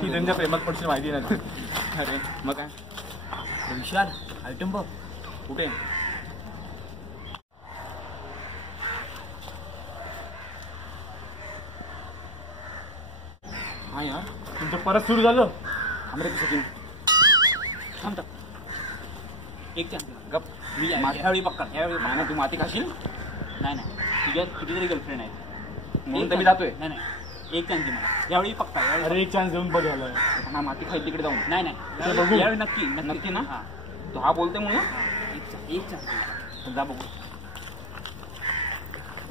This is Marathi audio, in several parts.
ती त्यांच्या प्रेमात पडशील माहिती नाही. अरे मग काय विशाल आयटम बघ कुठे हा यार तुमचं परत सुरू झालं. आमरे कसं थांबता एक चान्स गप मी ह्यावेळी पक्का ह्यावेळी नाही तू माती खाशील. नाही नाही तुझ्या कितीतरी गर्लफ्रेंड आहेत म्हणून तर मी जातोय. नाही नाही एक चान्स दे मला यावेळी पक्का अरे एक चान्स देऊन बघ याला. हा माती खाई तिकडे जाऊन नाही नाही बघू. यावेळी नक्की नक्की ना हां तो हा बोलते म्हणून एक चान्स जा बघू.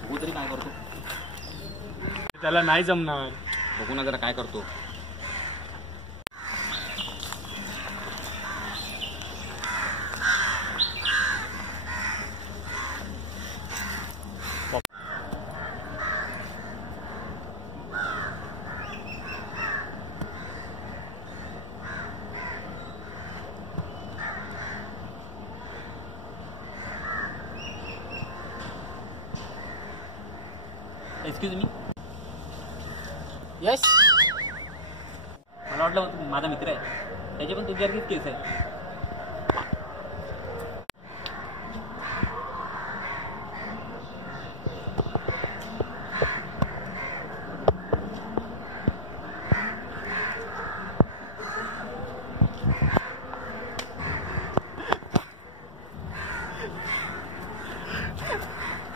बघू तरी काय करतो. त्याला नाही जमणार. बघू ना जरा काय करतो. Excuse me. यस मला वाटलं माझा मित्र आहे त्याचे पण तुझ्यासारखीच केस आहे.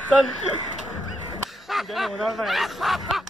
चल होणार नाही.